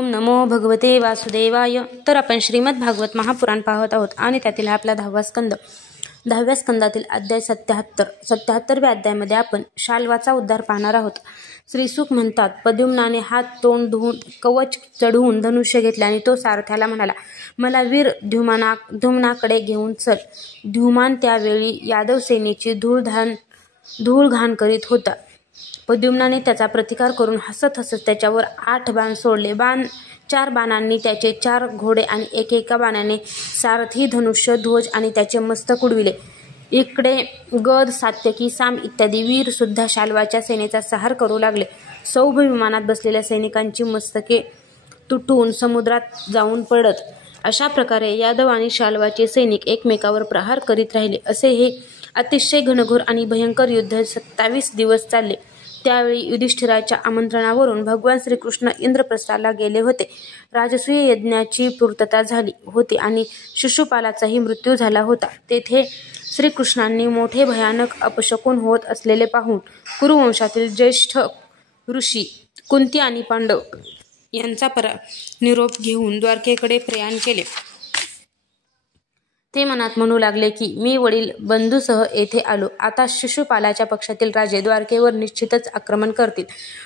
ओम नमो भगवते वासुदेवाय. तर आपण श्रीमद भागवत महापुराण पाहत आहोत आणि त्यातील हा आपला 10वा स्कंद. 10व्या स्कंदातील अध्याय 77व्या अध्यायामध्ये आपण शाल्वाचा उद्धार पाहणार आहोत. श्रीसुख म्हणतात, प्रद्युम्नाने हात तोंड धुवून कवच चढवून धनुष्य घेतले आणि तो सारथ्याला म्हणाला, मला वीर द्युम्नाकडे घेऊन चल. द्युमान त्यावेळी यादव सेनेची धूळघाण करीत होता. प्रद्युम्नाने त्याचा प्रतिकार करून हसत हसत त्याच्यावर 8 बाण सोडले. 4 बाणांनी त्याचे 4 घोडे आणि एकेका बाणाने सारथी, धनुष्य, ध्वज आणि त्याचे मस्तक उडविले. इकडे गद, सात्यकी, साम इत्यादी वीर सुद्धा शाल्वाच्या सेनेचा संहार करू लागले. सौभ विमानात बसलेल्या सैनिकांची मस्तके तुटून समुद्रात जाऊन पडत. अशा प्रकारे यादव आणि शाल्वाचे सैनिक एकमेकावर प्रहार करीत राहिले. असे हे अतिशय घनघोर आणि भयंकर युद्ध 27 दिवस चालले. त्यावेळी युधिष्ठिराच्या आमंत्रणावरून भगवान श्रीकृष्ण इंद्रप्रस्थाला गेले होते. राजसूय यज्ञाची पूर्तता झाली होती आणि शिशुपालाचाही मृत्यू झाला होता. तेथे श्रीकृष्णांनी मोठे भयानक अपशकुन होत असलेले पाहून कुरुवंशातील ज्येष्ठ ऋषी कुंती आणि पांडव यांचा निरोप घेऊन द्वारकेकडे प्रयाण केले. ते मनात म्हणू लागले की मी वडील बंधूसह येथे आलो. आता शिशुपालाच्या पक्षातील राजे द्वारकेवर निश्चितच आक्रमण करतील.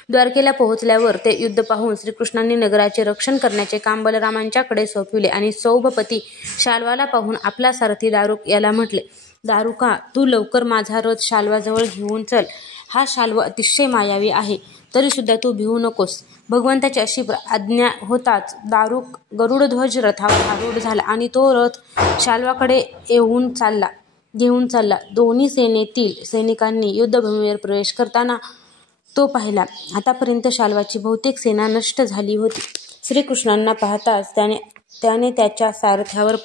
द्वारकेला पोहोचल्यावर ते युद्ध पाहून श्रीकृष्णांनी नगराचे रक्षण करण्याचे काम बलरामांच्याकडे सोपविले आणि सौभपती शाल्वाला पाहून आपला सारथी दारुक याला म्हटले, दारुका, तू लवकर माझा रथ शाल्वाजवळ घेऊन चल. हा शाल्व अतिशय मायावी आहे, तरी सुद्धा तू भिवू नकोस. भगवंताची अशी आज्ञा होताच दारुक गरुडध्वज रथावर आरूढ झाला आणि तो रथ शाल्वाकडे घेऊन चालला. दोन्ही सेनेतील सैनिकांनी युद्धभूमीवर प्रवेश करताना तो पाहिला. आतापर्यंत शाल्वाची बहुतेक सेना नष्ट झाली होती. श्रीकृष्णांना पाहताच त्याने त्याच्या सारथ्यावर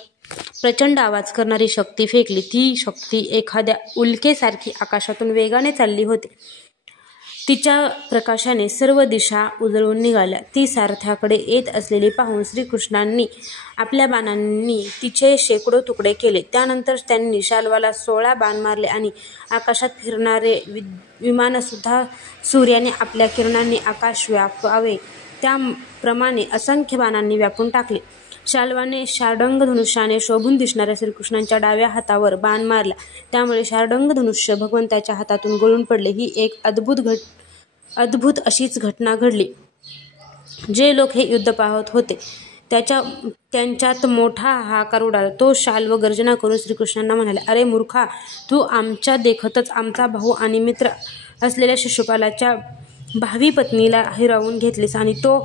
प्रचंड आवाज करणारी शक्ती फेकली. ती शक्ती एखाद्या उल्केसारखी आकाशातून वेगाने चालली होती. तिच्या प्रकाशाने सर्व दिशा उजळून निघाल्या. ती सारथ्याकडे येत असलेली पाहून श्रीकृष्णांनी आपल्या बाणांनी तिचे शेकडो तुकडे केले. त्यानंतर त्यांनी शाल्वाला 16 बाण मारले आणि आकाशात फिरणारे विमानसुद्धा सूर्याने आपल्या किरणांनी आकाश व्यापावे त्याप्रमाणे असंख्य बाणांनी व्यापून टाकले. शाल्वाने शार्दूल धनुष्याने शोभून दिसणाऱ्या श्रीकृष्णांच्या डाव्या हातावर बाण मारला. त्यामुळे शार्दूल धनुष्य भगवंताच्या हातातून गळून पडले. ही एक अद्भुत अशीच घटना घडली. जे लोक हे युद्ध पाहत होते त्यांच्यात मोठा हाहाकार उडाला. तो शाल्व गर्जना करून श्रीकृष्णांना म्हणाला, अरे मूर्खा, तू आमच्या देखतच आमचा भाऊ आणि मित्र असलेल्या शिशुपालाच्या भावी पत्नीला हिरावून घेतलीस आणि तो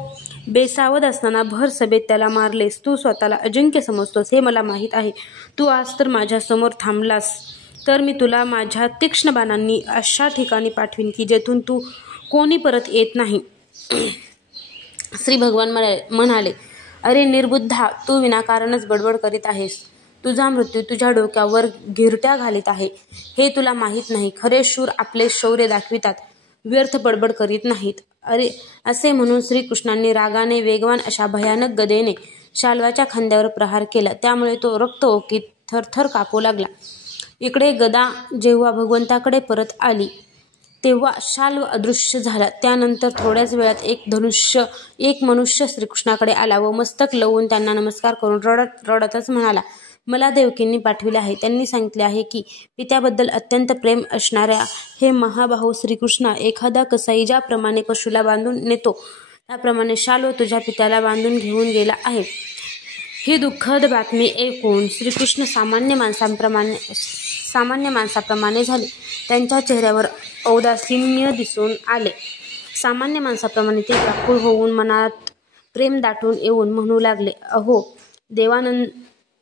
बेसावध असताना भर सभेत त्याला मारलेस. तू स्वतःला अजिंक्य समजतोस हे मला माहीत आहे. तू आज तर माझ्या समोर थांबलास तर मी तुला माझ्या तीक्ष्ण बाणांनी अशा ठिकाणी पाठवीन की जेथून तू कोणी परत येत नाही. श्री भगवान म्हणाले, अरे निर्बुद्धा, तू विनाकारणच बडबड करीत आहेस. तुझा मृत्यू तुझ्या डोक्यावर घिरट्या घालीत आहे हे तुला माहीत नाही. खरे शूर आपले शौर्य दाखवितात, व्यर्थ बडबड करीत नाहीत. अरे असे म्हणून श्रीकृष्णांनी रागाने वेगवान अशा भयानक गदेने शाल्वाच्या खांद्यावर प्रहार केला. त्यामुळे तो रक्त ओकीत थरथर कापू लागला. इकडे गदा जेव्हा भगवंताकडे परत आली तेव्हा शाल्व अदृश्य झाला. त्यानंतर थोड्याच वेळात एक मनुष्य श्रीकृष्णाकडे आला व मस्तक लवून त्यांना नमस्कार करून रडतच म्हणाला, मला देवकींनी पाठविले आहे. त्यांनी सांगितले आहे की पित्याबद्दल अत्यंत प्रेम असणाऱ्या हे महाबाहू श्रीकृष्ण एखादा कसाई ज्याप्रमाणे पशुला बांधून नेतो त्याप्रमाणे शाल्व तुझ्या पित्याला बांधून घेऊन गेला आहे. ही दुःखद बातमी ऐकून श्रीकृष्ण सामान्य माणसाप्रमाणे झाले. त्यांच्या चेहऱ्यावर औदासिन्य दिसून आले. सामान्य माणसाप्रमाणे ते व्याकुळ होऊन मनात प्रेम दाटून येऊन म्हणू लागले, अहो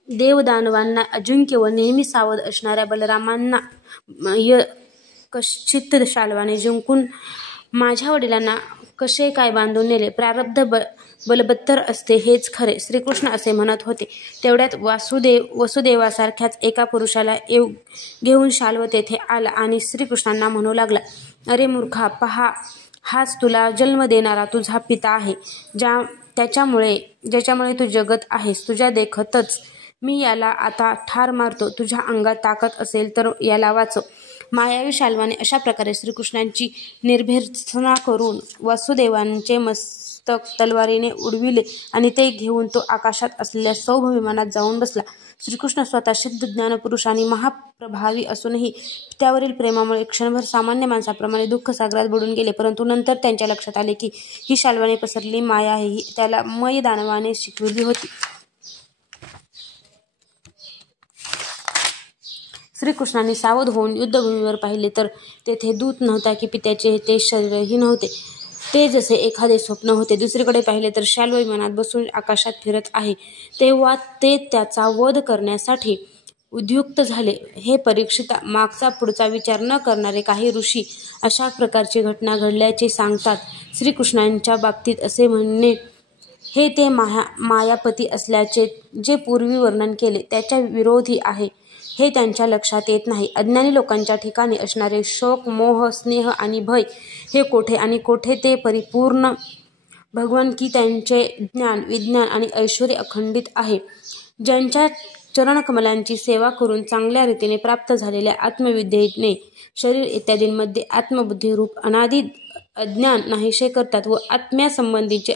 देवदानवांना अजिंक्य व नेहमी सावध असणाऱ्या बलरामांना कश्चित शाल्वाने जिंकून माझ्या वडिलांना कसे काय बांधून नेले. प्रारब्ध बलबत्तर असते हेच खरे. श्रीकृष्ण असे म्हणत होते. तेवढ्यात वसुदेवासारख्याच एका पुरुषाला घेऊन शाल्व तेथे आला आणि श्रीकृष्णांना म्हणू लागला, अरे मूर्खा, पहा, हाच तुला जन्म देणारा तुझा पिता आहे, ज्याच्यामुळे तू जगत आहेस. तुझ्या देखतच मी याला आता ठार मारतो. तुझ्या अंगात ताकद असेल तर याला वाचव. मायावी शाल्वाने अशा प्रकारे श्रीकृष्णांची निर्भर्त्सना करून वसुदेवांचे पुस्तक तलवारीने उडविले आणि ते घेऊन तो आकाशात असलेल्या सौभ विमानात जाऊन बसला. श्रीकृष्ण स्वतः सिद्ध ज्ञानपुरुष आणि महाप्रभावी असूनही त्यावरील प्रेमामुळे क्षणभर सामान्य माणसाप्रमाणे दुःखसागरात बुडून गेले. परंतु नंतर त्यांच्या लक्षात आले की ही शाल्वाने पसरलेली माया आहे, ही त्याला मय दानवाने शिकविली होती. श्रीकृष्णांनी सावध होऊन युद्धभूमीवर पाहिले तर तेथे दूत नव्हता की पित्याचे ते शरीरही नव्हते. ते जसे एखादे स्वप्न होते. दुसरीकडे पाहिले तर शाल्व विमानात बसून आकाशात फिरत आहे. तेव्हा ते त्याचा वध करण्यासाठी उद्युक्त झाले. हे परीक्षिता, मागचा पुढचा विचार न करणारे काही ऋषी अशा प्रकारची घटना घडल्याचे सांगतात. श्रीकृष्णांच्या बाबतीत असे म्हणणे हे ते मायापती असल्याचे जे पूर्वी वर्णन केले त्याच्या विरोधी आहे, हे त्यांच्या लक्षात येत नाही. अज्ञानी लोकांच्या ठिकाणी असणारे शोक, मोह, स्नेह आणि भय हे कोठे आणि कोठे ते परिपूर्ण भगवान की त्यांचे ज्ञान, विज्ञान आणि ऐश्वर्य अखंडित आहे. ज्यांच्या चरणकमलांची सेवा करून चांगल्या रीतीने प्राप्त झालेल्या आत्मविद्येने शरीर इत्यादींमध्ये आत्मबुद्धिरूप अनादि अज्ञान नाहीसे करतात व आत्म्यासंबंधीचे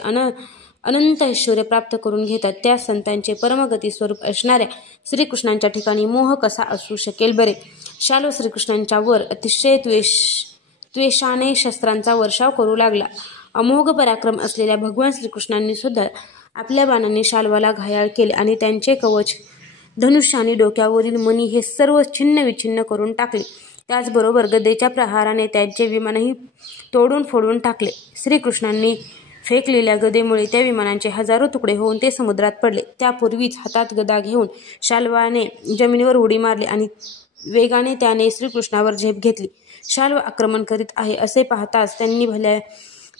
अनंत ऐश्वर्य प्राप्त करून घेतात, त्या संतांचे परमगती स्वरूप असणाऱ्या श्रीकृष्णांच्या ठिकाणी मोह कसा असू शकेल बरे. शाल्व श्रीकृष्णांच्या वर अतिशय त्वेषाने शस्त्रांचा वर्षाव करू लागला. अमोघ पराक्रम असलेल्या भगवान श्रीकृष्णांनी सुद्धा आपल्या बाणांनी शाल्वाला घायाळ केले आणि त्यांचे कवच, धनुष्य आणि डोक्यावरील मणी हे सर्व छिन्न विछिन्न करून टाकले. त्याचबरोबर गदेच्या प्रहाराने त्यांचे विमानही तोडून फोडून टाकले. श्रीकृष्णांनी फेकलेल्या गदेमुळे त्या विमानांचे हजारो तुकडे होऊन ते समुद्रात पडले. त्यापूर्वीच हातात गदा घेऊन शाल्वाने जमिनीवर उडी मारली आणि वेगाने त्याने श्रीकृष्णावर झेप घेतली. शाल्व आक्रमण करीत आहे असे पाहताच त्यांनी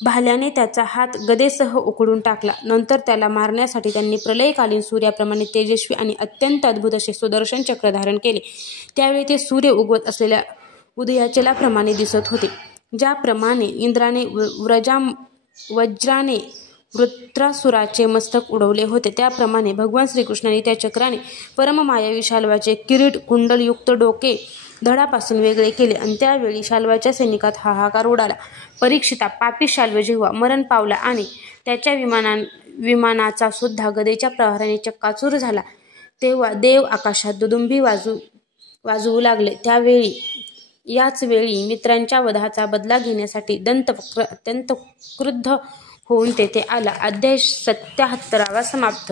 भाल्याने त्याचा हात गदेसह उखडून टाकला. नंतर त्याला मारण्यासाठी त्यांनी प्रलयकालीन सूर्याप्रमाणे तेजस्वी आणि अत्यंत अद्भुत असे सुदर्शन चक्र धारण केले. त्यावेळी ते सूर्य उगवत असलेल्या उदयाचलाप्रमाणे दिसत होते. ज्याप्रमाणे इंद्राने वज्राने वृत्रासुराचे मस्तक उडवले होते, त्याप्रमाणे भगवान श्रीकृष्णांनी त्या चक्राने परममायावी शाल्वाचे किरीट कुंडलयुक्त डोके धडापासून वेगळे केले आणि त्यावेळी शाल्वाच्या सैनिकात हाहाकार उडाला. परीक्षिता, पापी शाल्व जेव्हा मरण पावला आणि त्याच्या विमानाचा सुद्धा गदेच्या प्रहाराने चक्काचूर झाला, तेव्हा देव आकाशात दुदुंभी वाजवू लागले. याच वेळी मित्रांच्या वधाचा बदला घेण्यासाठी दंतवक्र अत्यंत क्रुद्ध होऊन तेथे आला. अध्याय 77 समाप्त.